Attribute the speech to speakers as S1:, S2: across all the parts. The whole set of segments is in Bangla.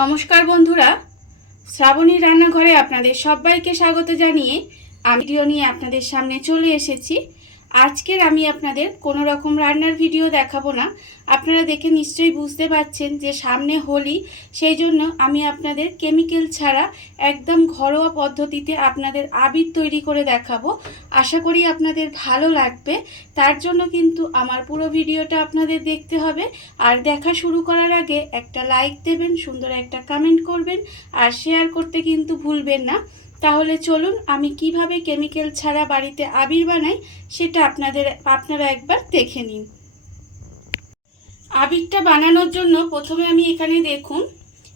S1: নমস্কার বন্ধুরা। শ্রাবণী রান্নাঘরে আপনাদের সবাইকে স্বাগত জানিয়ে আমি ভিডিও নিয়ে আপনাদের সামনে চলে এসেছি। আজকের আমি আপনাদের কোনো রকম রান্নার ভিডিও দেখাবো না। আপনারা দেখে নিশ্চয়ই বুঝতে পারছেন যে সামনে হোলি, সেই জন্য আমি আপনাদের কেমিক্যাল ছাড়া একদম ঘরোয়া পদ্ধতিতে আপনাদের আবির তৈরি করে দেখাবো। আশা করি আপনাদের ভালো লাগবে। তার জন্য কিন্তু আমার পুরো ভিডিওটা আপনাদের দেখতে হবে। আর দেখা শুরু করার আগে একটা লাইক দেবেন, সুন্দর একটা কমেন্ট করবেন, আর শেয়ার করতে কিন্তু ভুলবেন না। তাহলে চলুন আমি কীভাবে কেমিক্যাল ছাড়া বাড়িতে আবির বানাই সেটা আপনাদের, আপনারা একবার দেখে নিন। আবিরটা বানানোর জন্য প্রথমে আমি এখানে দেখুন,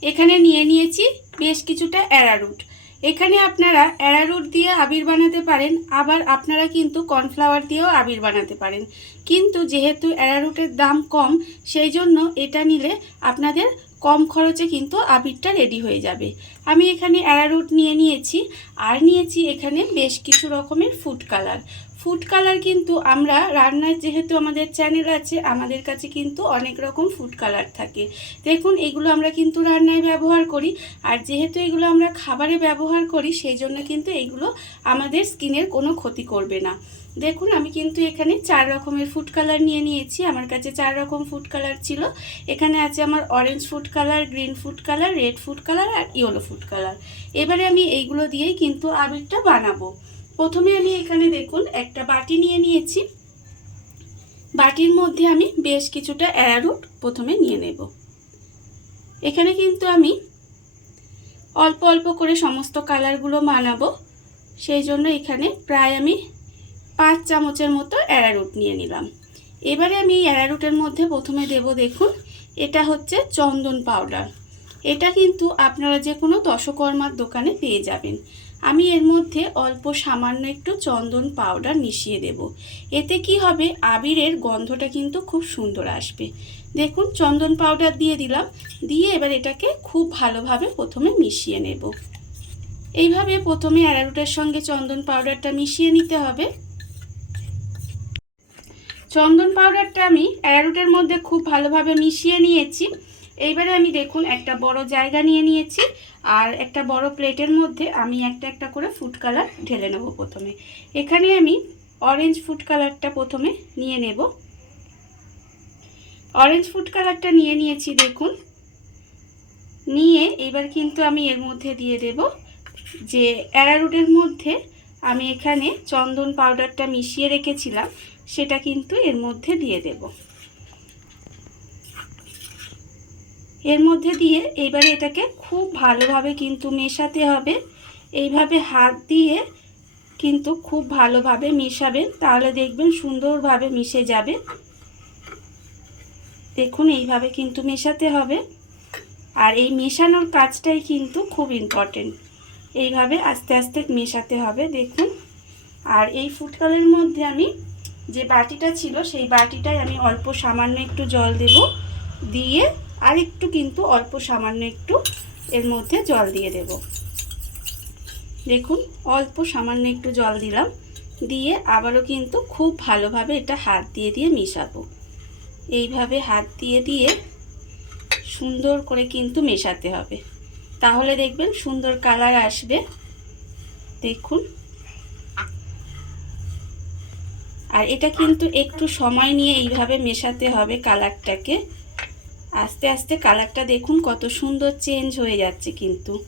S1: এখানে নিয়ে নিয়েছি বেশ কিছুটা অ্যারারুট। এখানে আপনারা অ্যারারুট দিয়ে আবির বানাতে পারেন, আবার আপনারা কিন্তু কর্নফ্লাওয়ার দিয়েও আবির বানাতে পারেন। কিন্তু যেহেতু অ্যারারুটের দাম কম, সেই জন্য এটা নিলে আপনাদের কম খরচে কিন্তু আবিরটা রেডি হয়ে যাবে। আমি এখানে অ্যারারুট নিয়ে নিয়েছি, আর নিয়েছি এখানে বেশ কিছু রকমের ফুড কালার ফুড কালার কিন্তু আমরা রান্নার যেহেতু আমাদের চ্যানেল আছে, আমাদের কাছে কিন্তু অনেক রকম ফুড কালার থাকে। দেখুন, এগুলো আমরা কিন্তু রান্নায় ব্যবহার করি, আর যেহেতু এগুলো আমরা খাবারে ব্যবহার করি, সেই জন্য কিন্তু এগুলো আমাদের স্কিনের কোনো ক্ষতি করবে না। দেখুন, আমি কিন্তু এখানে চার রকমের ফুড কালার নিয়ে নিয়েছি। আমার কাছে চার রকম ফুড কালার ছিল। এখানে আছে আমার orange food colour green food colour red food colour আর ইয়েলো ফুড কালার এবারে আমি এইগুলো দিয়েই কিন্তু আবিরটা বানাবো। প্রথমে আমি এখানে দেখুন, একটা বাটি নিয়ে নিয়েছি। বাটির মধ্যে আমি বেশ কিছুটা অ্যারারুট প্রথমে নিয়ে নেব। এখানে কিন্তু আমি অল্প অল্প করে সমস্ত কালারগুলো বানাবো। সেই জন্য এখানে প্রায় আমি পাঁচ চামচের মতো অ্যারারুট নিয়ে নিলাম। এবারে আমি অ্যারারুটের মধ্যে প্রথমে দেব দেখুন, এটা হচ্ছে চন্দন পাউডার। এটা কিন্তু আপনারা যে কোনো দশকর্মার দোকানে পেয়ে যাবেন। আমি এর মধ্যে অল্প সামান্য একটু চন্দন পাউডার মিশিয়ে দেব। এতে কি হবে, আবিরের গন্ধটা কিন্তু খুব সুন্দর আসবে। দেখুন, চন্দন পাউডার দিয়ে দিলাম, দিয়ে এবার এটাকে খুব ভালোভাবে প্রথমে মিশিয়ে নেব। এইভাবে প্রথমে অ্যারারুটের সঙ্গে চন্দন পাউডারটা মিশিয়ে নিতে হবে। চন্দন পাউডারটা আমি অ্যারারুটের মধ্যে খুব ভালোভাবে মিশিয়ে নিয়েছি। এইবারে আমি দেখুন একটা বড় জায়গা নিয়ে নিয়েছি আর একটা বড় প্লেটের মধ্যে আমি একটা একটা করে ফুড কালার ঢেলে নেব প্রথমে। এখানে আমি অরেঞ্জ ফুড কালারটা প্রথমে নিয়ে নেব। অরেঞ্জ ফুড কালারটা নিয়ে নিয়েছি দেখুন। নিয়ে এবার কিন্তু আমি এর মধ্যে দিয়ে দেব যে অ্যারারুটের মধ্যে আমি এখানে চন্দন পাউডারটা মিশিয়ে রেখেছিলাম। সেটা কিন্তু এর মধ্যে দিয়ে দেব। এর মধ্যে দিয়ে এবারে এটাকে খুব ভালোভাবে কিন্তু মেশাতে হবে। এইভাবে হাত দিয়ে কিন্তু খুব ভালোভাবে মেশাবেন, তাহলে দেখবেন সুন্দরভাবে মিশে যাবে। দেখুন, এইভাবে কিন্তু মেশাতে হবে। আর এই মেশানোর কাজটাই কিন্তু খুব ইম্পর্টেন্ট এইভাবে আস্তে আস্তে মেশাতে হবে, দেখুন। আর এই ফুড কালারের মধ্যে আমি যে বাটিটা ছিল, সেই বাটিটায় আমি অল্প সামান্য একটু জল দেব। দিয়ে আর একটু কিন্তু অল্প সামান্য একটু এর মধ্যে জল দিয়ে দেব। দেখুন, অল্প সামান্য একটু জল দিলাম। দিয়ে আবারও কিন্তু খুব ভালোভাবে এটা হাত দিয়ে দিয়ে মেশাবো। এইভাবে হাত দিয়ে দিয়ে সুন্দর করে কিন্তু মেশাতে হবে। তাহলে দেখবেন সুন্দর কালার আসবে। দেখুন আর এটা কিন্তু একটু সময় নিয়ে এইভাবে মেশাতে হবে কালারটাকে। আস্তে আস্তে কালারটা দেখুন, কত সুন্দর চেঞ্জ হয়ে যাচ্ছে কিন্তু।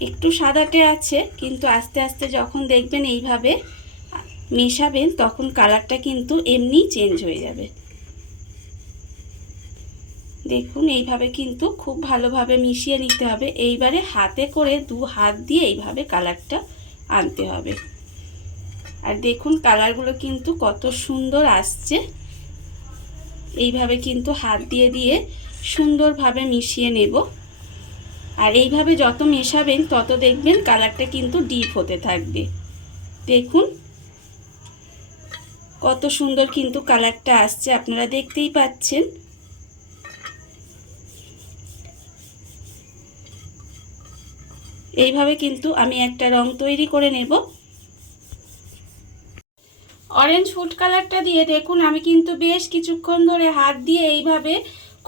S1: একটু সাদাটে আছে, কিন্তু আস্তে আস্তে যখন দেখবেন এইভাবে মেশাবেন, তখন কালারটা কিন্তু এমনি চেঞ্জ হয়ে যাবে। দেখুন, এইভাবে কিন্তু খুব ভালোভাবে মিশিয়ে নিতে হবে। এইবারে হাতে করে দু হাত দিয়ে এইভাবে কালারটা আনতে হবে। আর দেখুন কালারগুলো কিন্তু কত সুন্দর আসছে। এইভাবে কিন্তু হাত দিয়ে দিয়ে সুন্দরভাবে মিশিয়ে নেব। আর এইভাবে যত মেশাবেন, তত দেখবেন কালারটা কিন্তু ডিপ হতে থাকবে। দেখুন কত সুন্দর কিন্তু কালারটা আসছে, আপনারা দেখতেই পাচ্ছেন। এইভাবে কিন্তু আমি একটা রং তৈরি করে নেব। অরেঞ্জ ফুড কালারটা দিয়ে দেখুন, আমি কিন্তু বেশ কিছুক্ষণ ধরে হাত দিয়ে এইভাবে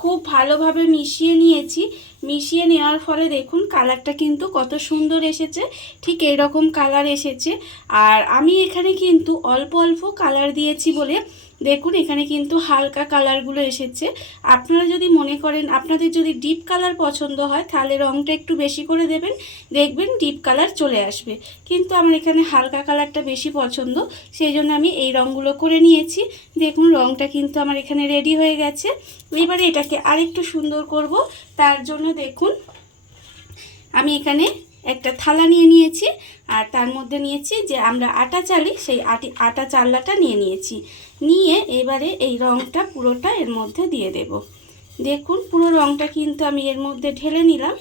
S1: খুব ভালোভাবে মিশিয়ে নিয়েছি। মিশিয়ে নেওয়ার ফলে দেখুন কালারটা কিন্তু কত সুন্দর এসেছে, ঠিক এরকম কালার এসেছে। আর আমি এখানে কিন্তু অল্প অল্প কালার দিয়েছি বলে দেখুন, এখানে কিন্তু হালকা কালারগুলো এসেছে। আপনারা যদি মনে করেন আপনাদের যদি ডিপ কালার পছন্দ হয়, তাহলে রঙটা একটু বেশি করে দেবেন। দেখবেন ডিপ কালার চলে আসবে। কিন্তু আমার এখানে হালকা কালারটা বেশি পছন্দ, সেই জন্য আমি এই রঙগুলো করে নিয়েছি। দেখুন রঙটা কিন্তু আমার এখানে রেডি হয়ে গেছে। এবারে এটাকে আরেকটু সুন্দর করব। তার জন্য দেখুন, আমি এখানে একটা থালা নিয়ে নিয়েছি আর তার মধ্যে নিয়েছি যে আমরা আটা চালি, সেই আটি আটা চাল্লাটা নিয়ে নিয়েছি। নিয়ে এবারে এই রঙটা পুরোটা এর মধ্যে দিয়ে দেব। দেখুন, পুরো রঙটা কিন্তু আমি এর মধ্যে ঢেলে নিলাম।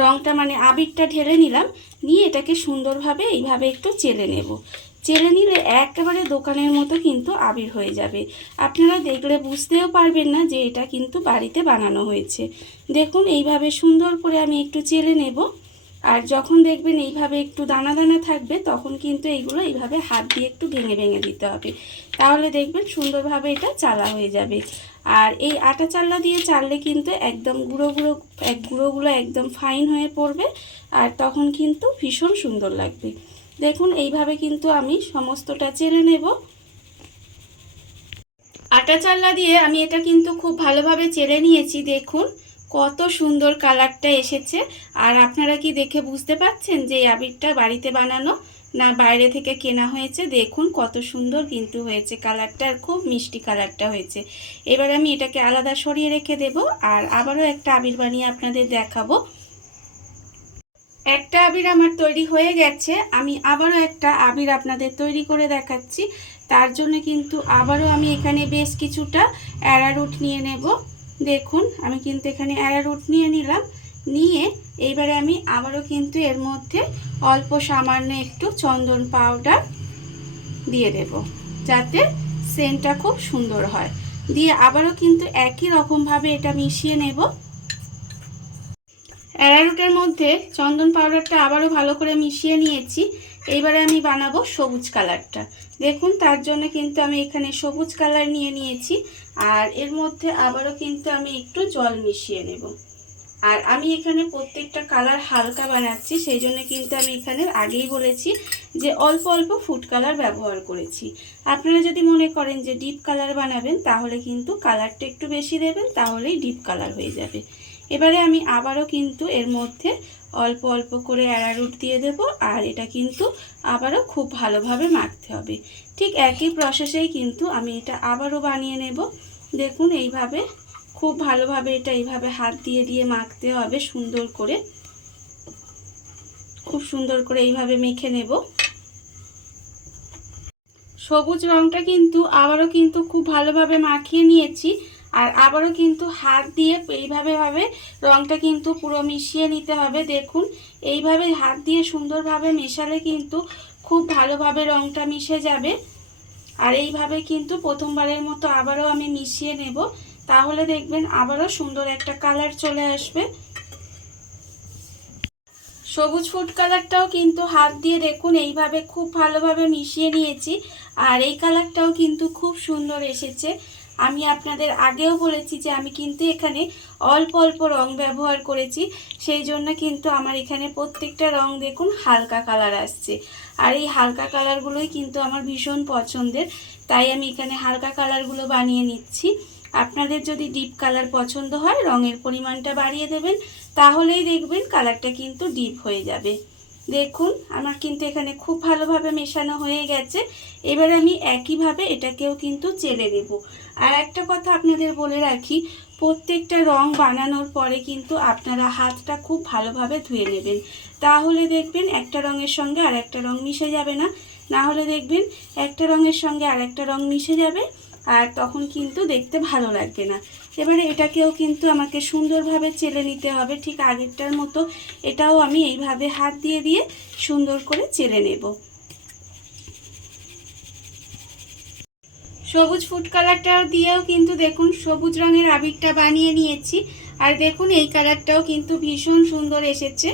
S1: রঙটা মানে আবিরটা ঢেলে নিলাম। নিয়ে এটাকে সুন্দরভাবে এইভাবে একটু চেলে নেব। চেলে নিলে একেবারে দোকানের মতো কিন্তু আবির হয়ে যাবে। আপনারা দেখলে বুঝতেও পারবেন না যে এটা কিন্তু বাড়িতে বানানো হয়েছে। দেখুন, এইভাবে সুন্দর করে আমি একটু চেলে নেব। আর যখন দেখবেন এইভাবে একটু দানা দানা থাকবে, তখন কিন্তু এইগুলো এইভাবে হাত দিয়ে একটু ভেঙে ভেঙে দিতে হবে। তাহলে দেখবেন সুন্দরভাবে এটা চালা হয়ে যাবে। আর এই আটা চাল্লা দিয়ে চাললে কিন্তু একদম গুঁড়ো গুঁড়ো, এক গুঁড়োগুলো একদম ফাইন হয়ে পড়বে। আর তখন কিন্তু ভীষণ সুন্দর লাগবে। দেখুন, এইভাবে কিন্তু আমি সমস্তটা চেলে নেব। আটা চাল্লা দিয়ে আমি এটা কিন্তু খুব ভালোভাবে চেলে নিয়েছি, দেখুন। কত সুন্দর কালারটা এসেছে। আর আপনারা কি দেখে বুঝতে পারছেন যে আবিরটা বাড়িতে বানানো না বাইরে থেকে কেনা হয়েছে? দেখুন, কত সুন্দর কিন্তু হয়েছে কালারটা খুব মিষ্টি কালারটা হয়েছে। এবার আমি এটাকে আলাদা সরিয়ে রেখে দেব, আর আবারও একটা আবির বানিয়ে আপনাদের দেখাবো। একটা আবির আমার তৈরি হয়ে গেছে। আমি আবারও একটা আবির আপনাদের তৈরি করে দেখাচ্ছি। তার জন্য কিন্তু আবারও আমি এখানে বেশ কিছুটা অ্যারারুট নিয়ে নেব। দেখুন, আমি কিন্তু এখানে অ্যারারুট নিয়ে নিলাম। নিয়ে এইবারে আমি আবারও কিন্তু এর মধ্যে অল্প সামান্য একটু চন্দন পাউডার দিয়ে দেব, যাতে সেন্টটা খুব সুন্দর হয়। দিয়ে আবারও কিন্তু একই রকমভাবে এটা মিশিয়ে নেব। অ্যারারুটের মধ্যে চন্দন পাউডারটা আবারও ভালো করে মিশিয়ে নিয়েছি। এইবারে আমি বানাবো সবুজ কালারটা। দেখুন, তার জন্য কিন্তু আমি এখানে সবুজ কালার নিয়ে নিয়েছি। আর এর মধ্যে আবারও কিন্তু আমি একটু জল মিশিয়ে নেব। আর আমি এখানে প্রত্যেকটা কালার হালকা বানাচ্ছি, সেই জন্য কিন্তু আমি এখানে আগেই বলেছি যে অল্প অল্প ফুড কালার ব্যবহার করেছি। আপনারা যদি মনে করেন যে ডিপ কালার বানাবেন, তাহলে কিন্তু কালারটা একটু বেশি দেবেন, তাহলেই ডিপ কালার হয়ে যাবে। এবারে আমি আবারও কিন্তু এর মধ্যে অল্প অল্প করে অ্যারারুট দিয়ে দেব, আর এটা কিন্তু আবারও খুব ভালোভাবে মাখতে হবে। ঠিক একই প্রসেসেই কিন্তু আমি এটা আবারও বানিয়ে নেব। দেখুন, এইভাবে খুব ভালোভাবে এটা এইভাবে হাত দিয়ে দিয়ে মাখতে হবে সুন্দর করে। খুব সুন্দর করে এইভাবে মেখে নেব। সবুজ রঙটা কিন্তু আবারও কিন্তু খুব ভালোভাবে মাখিয়ে নিয়েছি। আর আবারও কিন্তু হাত দিয়ে এইভাবে ভাবে রঙটা কিন্তু পুরো মিশিয়ে নিতে হবে। দেখুন, এইভাবে হাত দিয়ে সুন্দরভাবে মেশালে কিন্তু খুব ভালোভাবে রঙটা মিশে যাবে। আর এইভাবে কিন্তু প্রথমবারের মতো আবারও আমি মিশিয়ে নেব। তাহলে দেখবেন আবারও সুন্দর একটা কালার চলে আসবে। সবুজ ফুড কালারটাও কিন্তু হাত দিয়ে দেখুন, এইভাবে খুব ভালোভাবে মিশিয়ে নিয়েছি। আর এই কালারটাও কিন্তু খুব সুন্দর এসেছে। আমি আপনাদের আগেও বলেছি যে আমি কিন্তু এখানে অল্প অল্প রং ব্যবহার করেছি। সেই জন্য কিন্তু আমার এখানে প্রত্যেকটা রং দেখুন হালকা কালার আসছে। আর এই হালকা কালারগুলোই কিন্তু আমার ভীষণ পছন্দের। তাই আমি এখানে হালকা কালারগুলো বানিয়ে নিচ্ছি। আপনাদের যদি ডিপ কালার পছন্দ হয়, রঙের পরিমাণটা বাড়িয়ে দেবেন, তাহলেই দেখবেন কালারটা কিন্তু ডিপ হয়ে যাবে। দেখুন, আমার কিন্তু এখানে খুব ভালোভাবে মেশানো হয়ে গেছে। এবার আমি একইভাবে এটাকেও কিন্তু চেলে নেব। আর একটা কথা আপনাদের বলে রাখি, প্রত্যেকটা রং বানানোর পরে কিন্তু আপনারা হাতটা খুব ভালোভাবে ধুয়ে নেবেন। তাহলে দেখবেন একটা রঙের সঙ্গে আর একটা রং মিশে যাবে না। না হলে দেখবেন একটা রঙের সঙ্গে আর একটা রং মিশে যাবে, আর তখন কিন্তু দেখতে ভালো লাগবে না। এবারে এটাকেও কিন্তু আমাকে সুন্দরভাবে চেলে নিতে হবে, ঠিক আগেরটার মতো। এটাও আমি এইভাবে হাত দিয়ে দিয়ে সুন্দর করে চেলে নেব। সবুজ ফুড কালারটাও দিয়েও কিন্তু দেখুন সবুজ রঙের আবিরটা বানিয়ে নিয়েছি। আর দেখুন এই কালারটাও কিন্তু ভীষণ সুন্দর এসেছে।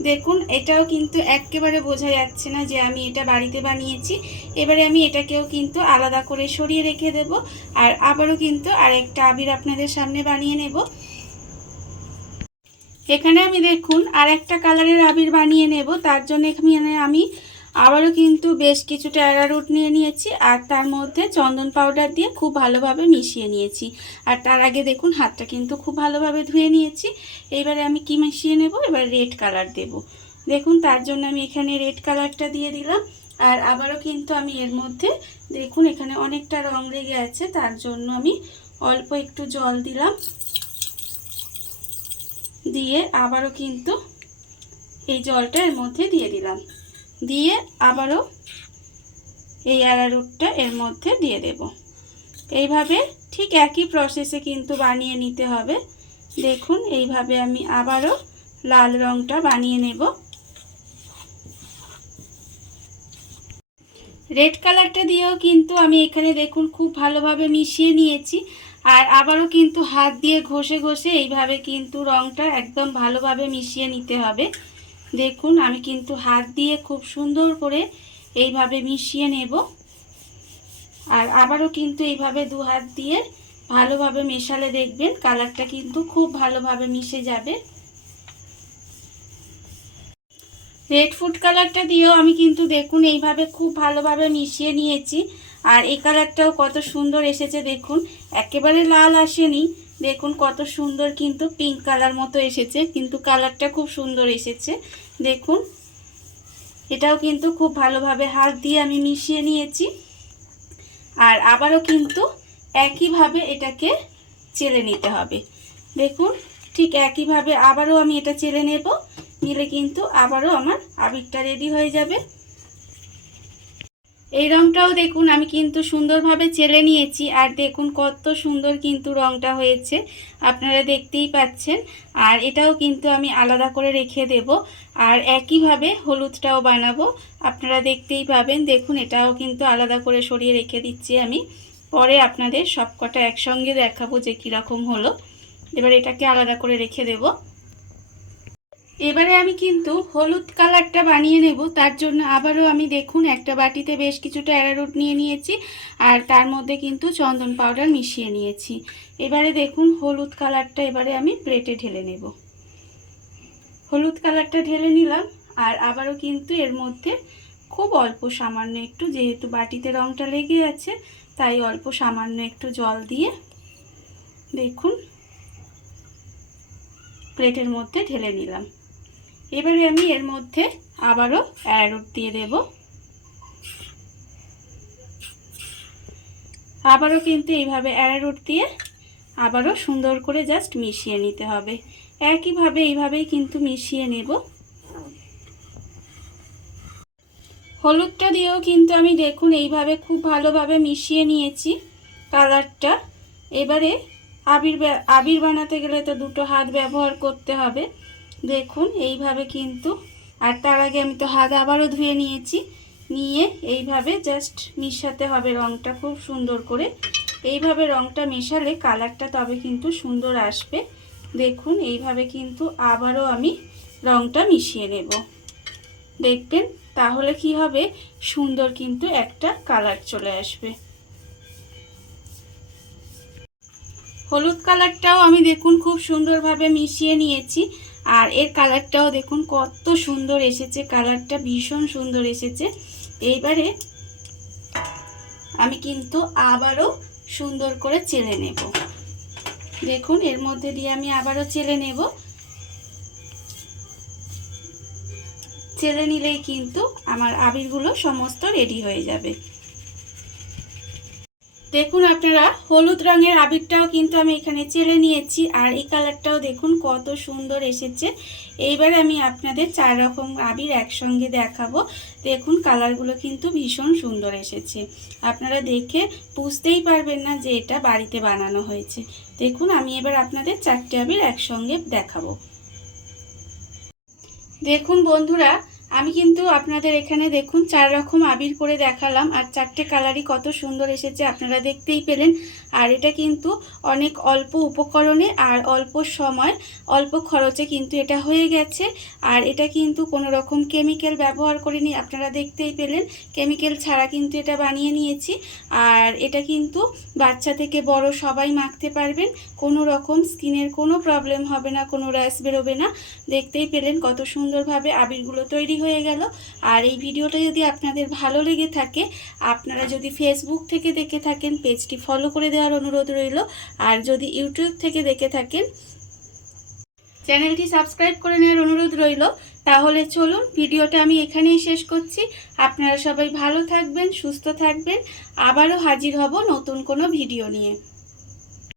S1: দেখুন, এটাও কিন্তু একেবারে বোঝা যাচ্ছে না যে আমি এটা বাড়িতে বানিয়েছি। এবারে আমি এটাকেও কিন্তু আলাদা করে সরিয়ে রেখে দেব আর আবারও কিন্তু আরেকটা আবির আপনাদের সামনে বানিয়ে নেব। এখানে আমি দেখুন আর একটা কালারের আবির বানিয়ে নেব। তার জন্য এখানে আমি আবারও কিন্তু বেশ কিছুটা অ্যারারুট নিয়ে নিয়েছি আর তার মধ্যে চন্দন পাউডার দিয়ে খুব ভালোভাবে মিশিয়ে নিয়েছি। আর তার আগে দেখুন, হাতটা কিন্তু খুব ভালোভাবে ধুয়ে নিয়েছি। এইবারে আমি কি মিশিয়ে নেব? এবার রেড কালার দেব। দেখুন, তার জন্য আমি এখানে রেড কালারটা দিয়ে দিলাম। আর আবারও কিন্তু আমি এর মধ্যে, দেখুন, এখানে অনেকটা রং লেগে আছে, তার জন্য আমি অল্প একটু জল দিলাম। দিয়ে আবারও কিন্তু এই জলটা এর মধ্যে দিয়ে দিলাম। দিয়ে আবারও এই অ্যারারুটটা এর মধ্যে দিয়ে দেব। এইভাবে ঠিক একই প্রসেসে কিন্তু বানিয়ে নিতে হবে। দেখুন, এইভাবে আমি আবারও লাল রঙটা বানিয়ে নেব। রেড কালারটা দিয়েও কিন্তু আমি এখানে দেখুন খুব ভালোভাবে মিশিয়ে নিয়েছি। আর আবারও কিন্তু হাত দিয়ে ঘষে ঘষে এইভাবে কিন্তু রঙটা একদম ভালোভাবে মিশিয়ে নিতে হবে। দেখুন, আমি কিন্তু হাত দিয়ে খুব সুন্দর করে এইভাবে মিশিয়ে নেব। আর আবারও কিন্তু এইভাবে দু হাত দিয়ে ভালোভাবে মেশালে দেখবেন কালারটা কিন্তু খুব ভালোভাবে মিশে যাবে। রেড ফুড কালারটা দিয়েও আমি কিন্তু দেখুন এইভাবে খুব ভালোভাবে মিশিয়ে নিয়েছি। আর এই কালারটাও কত সুন্দর এসেছে দেখুন। একেবারে লাল আসেনি। দেখুন কত সুন্দর কিন্তু পিঙ্ক কালার মতো এসেছে, কিন্তু কালারটা খুব সুন্দর এসেছে। দেখুন, এটাও কিন্তু খুব ভালোভাবে হাত দিয়ে আমি মিশিয়ে নিয়েছি। আর আবারও কিন্তু একইভাবে এটাকে চেলে নিতে হবে। দেখুন, ঠিক একইভাবে আবারও আমি এটা চেলে নেব, নিলে কিন্তু আবারও আমার আবিরটা রেডি হয়ে যাবে। এই রংটাও দেখুন, আমি কিন্তু সুন্দরভাবে চেলে নিয়েছি। আর দেখুন, কত সুন্দর কিন্তু রংটা হয়েছে। আপনারা দেখতেই পাচ্ছেন। আর এটাও কিন্তু আমি আলাদা করে রেখে দেব। আর একইভাবে হলুদটাও বানাবো। আপনারা দেখতেই পাবেন। দেখুন, এটাও কিন্তু আলাদা করে সরিয়ে রেখে দিচ্ছি আমি। পরে আপনাদের সবকটা একসঙ্গে দেখাবো যে কীরকম হলো। এবার এটাকে আলাদা করে রেখে দেবো। এবারে আমি কিন্তু হলুদ কালারটা বানিয়ে নেব, তার জন্য আবারও আমি দেখুন একটা বাটিতে বেশ কিছুটা অ্যারারুট নিয়ে নিয়েছি আর তার মধ্যে কিন্তু চন্দন পাউডার মিশিয়ে নিয়েছি। এবারে দেখুন হলুদ কালারটা এবারে আমি প্লেটে ঢেলে নেব। হলুদ কালারটা ঢেলে নিলাম আর আবারও কিন্তু এর মধ্যে খুব অল্প সামান্য একটু, যেহেতু বাটিতে রঙটা লেগে আছে, তাই অল্প সামান্য একটু জল দিয়ে দেখুন প্লেটের মধ্যে ঢেলে নিলাম। এবারে আমি এর মধ্যে আবারও অ্যারোট দিয়ে দেব। আবারও কিন্তু এইভাবে অ্যারোট দিয়ে আবারও সুন্দর করে জাস্ট মিশিয়ে নিতে হবে। একইভাবে এইভাবেই কিন্তু মিশিয়ে নেব। হলুদটা দিয়েও কিন্তু আমি দেখুন এইভাবে খুব ভালোভাবে মিশিয়ে নিয়েছি কালারটা। এবারে আবির আবির বানাতে গেলে তো দুটো হাত ব্যবহার করতে হবে। দেখুন, এইভাবে কিন্তু। আর তার আগে আমি তো হাত আবারও ধুয়ে নিয়েছি। নিয়ে এইভাবে জাস্ট মিশাতে হবে রঙটা খুব সুন্দর করে। এইভাবে রঙটা মেশালে কালারটা তবে কিন্তু সুন্দর আসবে। দেখুন, এইভাবে কিন্তু আবারও আমি রঙটা মিশিয়ে নেব। দেখবেন, তাহলে কি হবে? সুন্দর কিন্তু একটা কালার চলে আসবে। হলুদ কালারটাও আমি দেখুন, খুব সুন্দরভাবে মিশিয়ে নিয়েছি। আর এর কালারটাও দেখুন, কত সুন্দর এসেছে, কালারটা ভীষণ সুন্দর এসেছে। এইবারে আমি কিন্তু আবারও সুন্দর করে চেলে নেব। দেখুন, এর মধ্যে দিয়ে আমি আবারও চেলে নেব। চেলে নিলেই কিন্তু আমার আবিরগুলো সমস্ত রেডি হয়ে যাবে। দেখুন আপনারা, হলুদ রঙের আবিরটাও কিন্তু আমি এখানে চেলে নিয়েছি, আর এই কালারটাও দেখুন কত সুন্দর এসেছে। এইবারে আমি আপনাদের চার রকম আবির একসঙ্গে দেখাবো। দেখুন কালারগুলো কিন্তু ভীষণ সুন্দর এসেছে। আপনারা দেখে বুঝতেই পারবেন না যে এটা বাড়িতে বানানো হয়েছে। দেখুন আমি এবার আপনাদের চারটে আবির একসঙ্গে দেখাবো। দেখুন বন্ধুরা আমি কিন্তু আপনাদের এখানে দেখুন চার রকম আবির করে দেখালাম, আর চারটে কালারই কত সুন্দর এসেছে, আপনারা দেখতেই পেলেন। আর এটা কিন্তু অনেক অল্প উপকরণে আর অল্প সময়, অল্প খরচে কিন্তু এটা হয়ে গেছে। আর এটা কিন্তু কোনো রকম কেমিক্যাল ব্যবহার করিনি, আপনারা দেখতেই পেলেন। কেমিক্যাল ছাড়া কিন্তু এটা বানিয়ে নিয়েছি। আর এটা কিন্তু বাচ্চা থেকে বড় সবাই মাখতে পারবেন। কোনো রকম স্কিনের কোনো প্রবলেম হবে না, কোনো র্যাশ বেরোবে না। দেখতেই পেলেন কত সুন্দরভাবে আবিরগুলো তৈরি হয়ে গেল। আর এই ভিডিওটা যদি আপনাদের ভালো লেগে থাকে, আপনারা যদি ফেসবুক থেকে দেখে থাকেন, পেজটি ফলো করে দেওয়ার অনুরোধ রইল। আর যদি ইউটিউব থেকে দেখে থাকেন, চ্যানেলটি সাবস্ক্রাইব করে নেওয়ার অনুরোধ রইল, তাহলে চলুন ভিডিওটা আমি এখানেই শেষ করছি। আপনারা সবাই ভালো থাকবেন, সুস্থ থাকবেন। আবারও হাজির হব নতুন কোনো ভিডিও নিয়ে।